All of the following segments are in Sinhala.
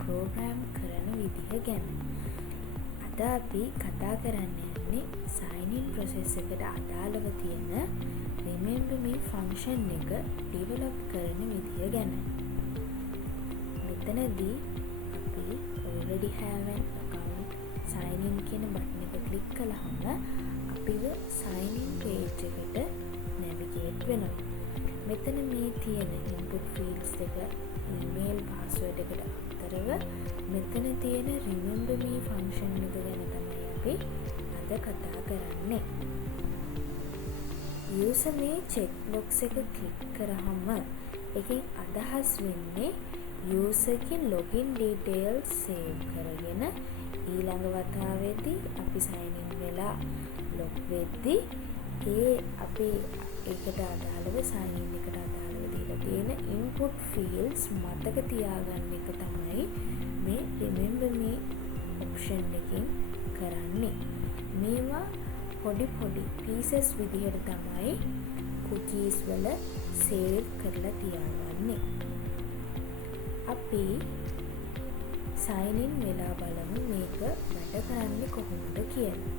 ප්‍රෝග්‍රෑම් කරන විදිහ ගැන. අද අපි කතා කරන්න යන්නේ sign in process එකට අදාළව තියෙන remember me function එක develop කරන විදිහ ගැන. මෙතනදී අපි already have an account sign in කියන බටන් එක ක්ලික් කළාම අපිව sign in page එකට navigate වෙනවා. මෙතන මේ තියෙන input fields එක email password එකට අතරව මෙතන තියෙන remember me function එක ගැන තමයි අපි අද කතා කරන්නේ. user මේ check box එක click කරාම එකෙන් අදහස් වෙන්නේ user ගේ login details save කරගෙන ඊළඟ වතාවේදී අපි sign in වෙලා log වෙද්දී අපි ඒකට අදාළව sign in එකට අදාළව දීලා තියෙන input fields මතක තියාගන්න එක තමයි මේ remember me option එකෙන් කරන්නේ. මේවා පොඩි pieces විදිහට තමයි cookies වල save කරලා තියාගන්නේ. අපි sign in වෙලා බලමු මේක වැඩ කරන්නේ කොහොමද කියලා.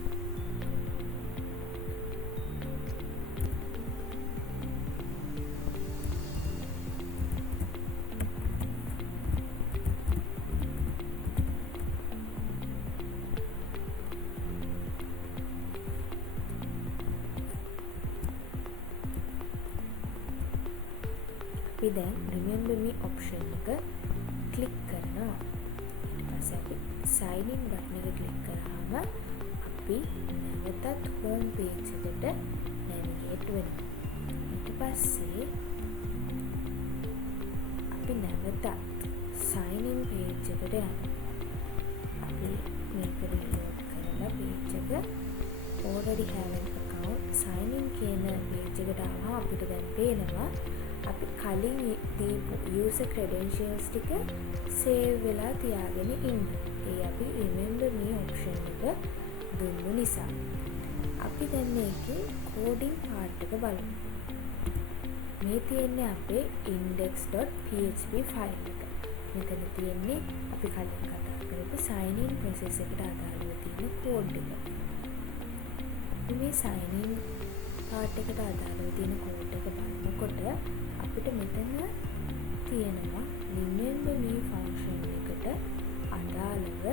අපි දැන් remember me option එක ක්ලික් කරනවා. ඊට පස්සේ අපි sign in බටන් එක ක්ලික් කරාම අපි නැවතත් home page එකට navigate වෙනවා. ඊට පස්සේ අපි නැවතත් sign in page එකට යනවා. අපි මේක reload කරලා page එක already have an account sign in කියන page එකට ආවම අපිට දැන් පේනවා අපි කලින් දීපු user credentials ටික save වෙලා තියාගෙන ඉන්නවා. ඒ අපි remember me option එක දුන්නු නිසා. අපි දැන් මේකේ coding part එක බලමු. මේ තියෙන්නේ අපේ index.php file එක. මෙතන තියෙන්නේ අපි කලින් කතා කරපු sign in process එකට අදාළව තියෙන code එක. මේ sign in part එකට අදාළව තියෙන code එක බලනකොට අපිට මෙතන තියෙනවා remember me function එකට අදාළව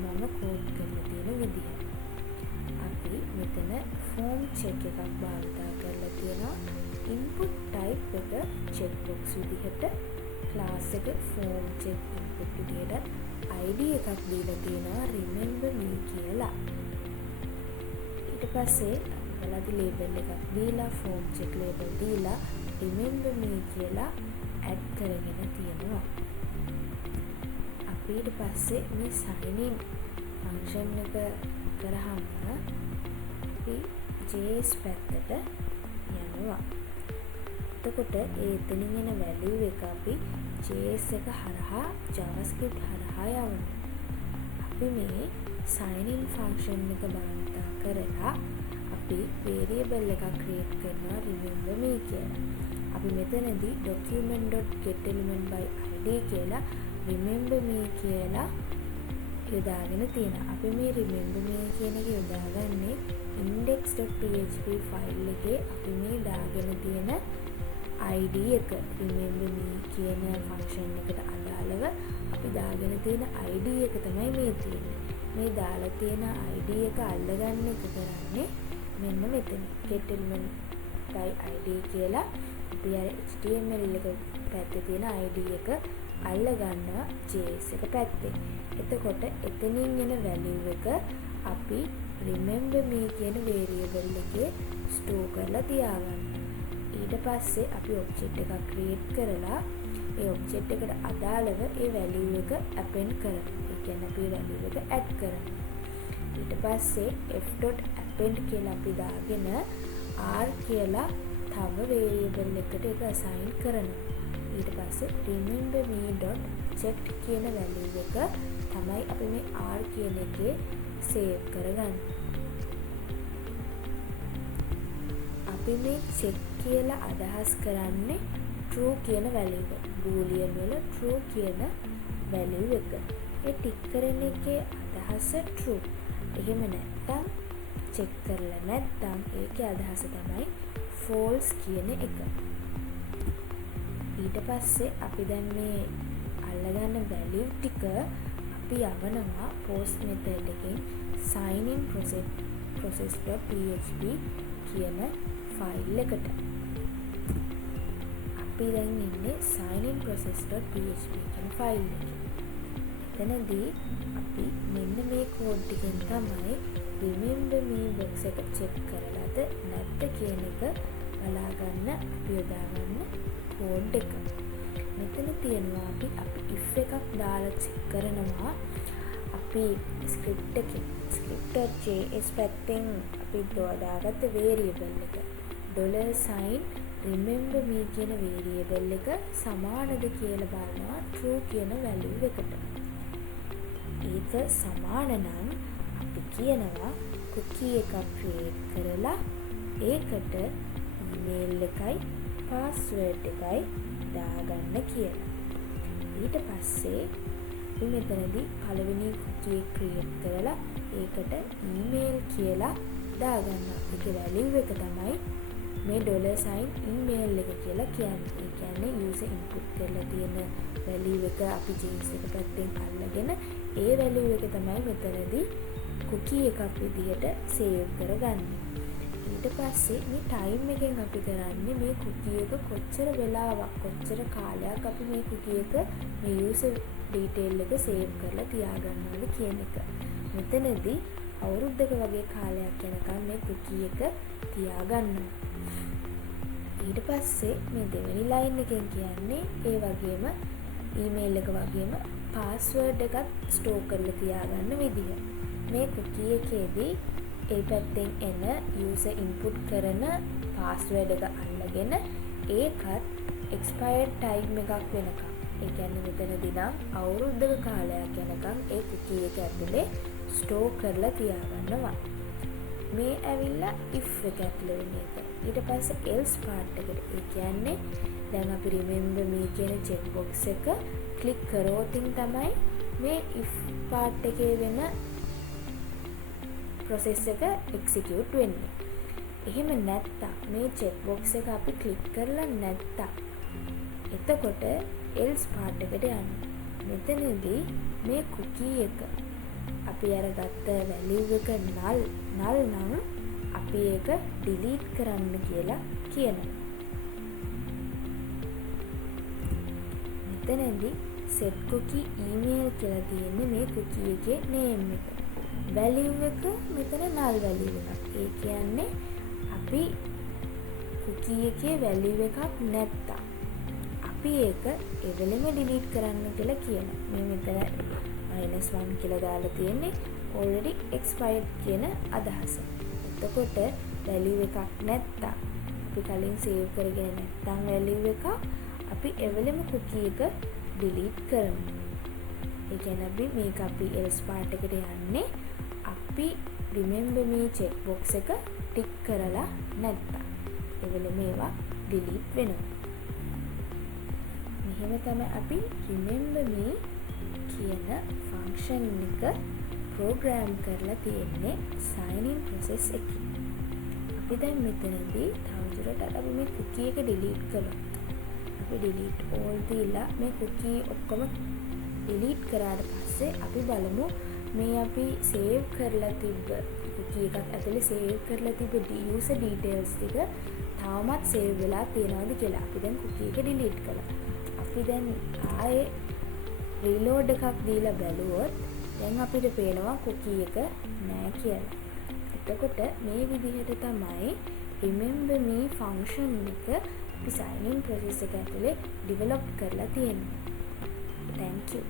මම කෝඩ් කරලා තියෙන විදිහ. අපි මෙතන form check එකක් භාවිතා කරලා තියෙනවා. input type එක checkbox විදිහට class එක form check input විදිහට id එකක් දීලා තියෙනවා remember me කියලා. ඊට පස්සේ අපලදී label එකක් දීලා form check label දීලා remember me කියලා add කරගෙන තියෙනවා. අපි ඊට පස්සේ මේ sign in function එක කරාම අපි js පැත්තට යනවා. එතකොට එතනින් එන value එක අපි js එක හරහා javascript හරහා යවනවා. අපි මේ sign in function එක භාවිතා කරලා අපි variable එකක් create කරනවා remember me කියලා. අපි මෙතනදී document.getElementById කියලා remember me කියලා යොදාගෙන තියෙනවා. අපි මේ remember me කියන එක යොදාගන්නේ index.php file එකේ අපි මේ දාගෙන තියෙන id එක remember me කියන function එකට අදාළව අපි දාගෙන තියෙන id එක තමයි මේ තියෙන්නේ. මේ දාලා තියෙන id එක අල්ලගන්න එක කරන්නේ මෙන්න මෙතන getElementById කියලා අපි අර HTML එක පැත්තේ තියෙන id එක අල්ල ගන්නවා JS එක පැත්තේ. එතකොට එතනින් එන value එක අපි remember me කියන variable එකේ store කරලා තියාගන්නවා. ඊට පස්සේ අපි object එකක් create කරලා ඒ object එකට අදාළව ඒ value එක append කරනවා. ඒ කියන්නේ අපි value එක add කරනවා. ඊට පස්සේ f.append කියලා අපි දාගෙන r කියලා තව variable එකට ඒක assign කරනවා. ඊට පස්සේ remember me.checked කියන value එක තමයි අපි මේ r කියන එකේ save කරගන්නේ. අපි මේ check කියලා අදහස් කරන්නේ true කියන value එක. boolean වල true කියන value එක. ඒ ටික් කරන එකේ අදහස true. එහෙම නැත්නම් check කරලා නැත්නම් ඒකේ අදහස තමයි false කියන එක. ඊට පස්සේ අපි දැන් මේ අල්ලගන්න value ටික අපි යවනවා post method එකෙන් sign in process.php කියන ෆයිල් එකට. අපි දැන් ඉන්නේ sign in process.php කියන ෆයිල් එකේ. එතනදී අපි මෙන්න මේ කෝඩ් ටිකෙන් තමයි remember me box එක check කරලාද නැත්ද කියන එක බලාගන්න අපි යොදාගන්න කෝඩ් එක. මෙතන තියෙනවා අපි if එකක් දාලා check කරනවා අපි script එකේ script.js පැත්තෙන් අපි දාගත්ත variable එක $sign remember me කියන variable එක සමානද කියලා බලනවා true කියන value එකට. ඒක සමාන නම් අපි කියනවා cookie එකක් create කරලා ඒකට email එකයි password එකයි දාගන්න කියලා. ඊට පස්සේ අපි මෙතනදී පළවෙනි cookie එක create කරලා ඒකට email කියලා දාගන්නවා. ඒකේ value එක තමයි මේ $sign email එක කියලා කියන්නේ. ඒ කියන්නේ user input කරලා තියෙන value එක අපි jeans එක පැත්තෙන් අල්ලගෙන ඒ value එක තමයි මෙතනදී cookie එකක් විදිහට save කරගන්නේ. ඊට පස්සේ මේ time එකෙන් අපි කරන්නේ මේ cookie එක කොච්චර වෙලාවක් කොච්චර කාලයක් අපි මේ cookie එක මේ user detail එක save කරලා තියාගන්නවද කියන එක. මෙතනදී අවුරුද්දක වගේ කාලයක් යනකම් මේ cookie එක තියාගන්නවා. ඊට පස්සේ මේ දෙවෙනි line එකෙන් කියන්නේ ඒ වගේම email එක වගේම password එකත් store කරලා තියාගන්න විදිහ. මේ cookie එකේදී ඒ පැත්තෙන් එන user input කරන password එක අල්ලගෙන ඒකත් expired time එකක් වෙනකම්. ඒ කියන්නේ මෙතනදී නම් අවුරුද්දක කාලයක් යනකම් ඒ cookie එක ඇතුලේ store කරලා තියාගන්නවා. මේ ඇවිල්ලා if එක ඇතුලේ වෙන එක. ඊට පස්සේ else part එකට ඒ කියන්නේ දැන් අපි remember me කියන check box එක click කරෝතින් තමයි මේ if part එකේ වෙන process එක execute වෙන්නේ. එහෙම නැත්තම් මේ check box එක අපි click කරලා නැත්තම් එතකොට else part එකට යනවා. මෙතනදී මේ cookie එක අපි අරගත්ත value එක null නම් අපි ඒක delete කරන්න කියලා කියනවා. මෙතනදී set cookie email කියලා තියෙන්නේ මේ cookie එකේ name එක. value එක මෙතන null value එකක්. ඒ කියන්නේ අපි cookie එකේ value එකක් නැත්තම් අපි ඒක එවෙලෙම delete කරන්න කියලා කියනවා. මේ මෙතන -1 කියලා දාලා තියෙන්නේ already expired කියන අදහස. එතකොට value එකක් නැත්තම් අපි කලින් save කරගෙන නැත්තම් value එක අපි එවෙලෙම cookie එක delete කරනවා. ඒ කියන්නේ අපි මේක අපි else part එකට යන්නේ අපි remember me check box එක tick කරලා නැත්තම් එවෙලෙම ඒවා delete වෙනවා. මෙහෙම තමයි අපි remember me කියන function එක program කරලා තියෙන්නේ sign in process එකේ. අපි දැන් මෙතනදී තවදුරටත් අපි මේ cookie එක delete කරමු. අපි delete all දීලා මේ cookie ඔක්කොම delete කරාට පස්සේ අපි බලමු මේ අපි save කරලා තිබ්බ cookie එකක් ඇතුලේ save කරලා තිබ්බ user details ටික තාමත් save වෙලා තියෙනවද කියලා. අපි දැන් cookie එක delete කළා. අපි දැන් ආයේ reload එකක් දීලා බැලුවොත් දැන් අපිට පේනවා cookie එක නෑ කියලා. එතකොට මේ විදිහට තමයි remember me function එක අපි sign in process එක ඇතුලේ develop කරලා තියෙන්නේ. Thank you.